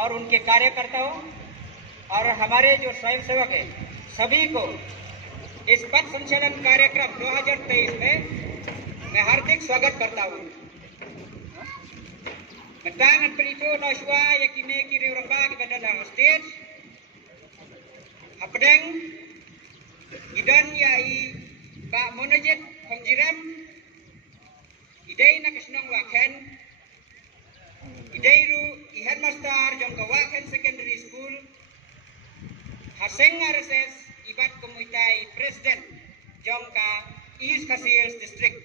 और उनके कार्यकर्ताओं और हमारे जो स्वयंसेवक हैं सभी को इस पथ संचलन कार्यक्रम 2023 में मैं हार्दिक स्वागत करता हूँ। Matang at perito no shwa yakime kiri uramba gibadan ang stage. Apdeng gidan yai ba monojet khongjiram idei na kisnong waken idei ru headmaster jong ka waken secondary school haseng RSS ibat komunitai president jong ka East Casillas district.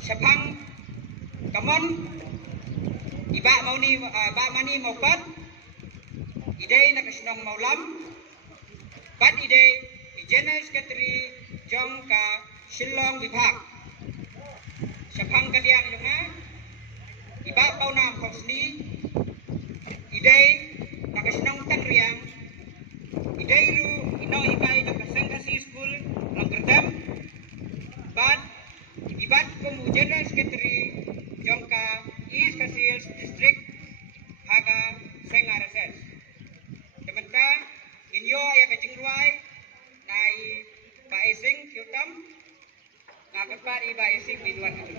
Sapang Kamon iba mauni ba mani maupat idei na kasnong maulam bat idei general secretary jong ka Shillong Vibhag Sapang kadiang lunga iba paunam khosni idei na kasnong tanriang idei ru ino ikai na kasangasi school Langkerdam bat ibat komu general secretary Jongka East Casillas district haga seng RSS. Tementa inyo ya kajingruai nai ba esing kyutam ngakapari ba esing minuan itu.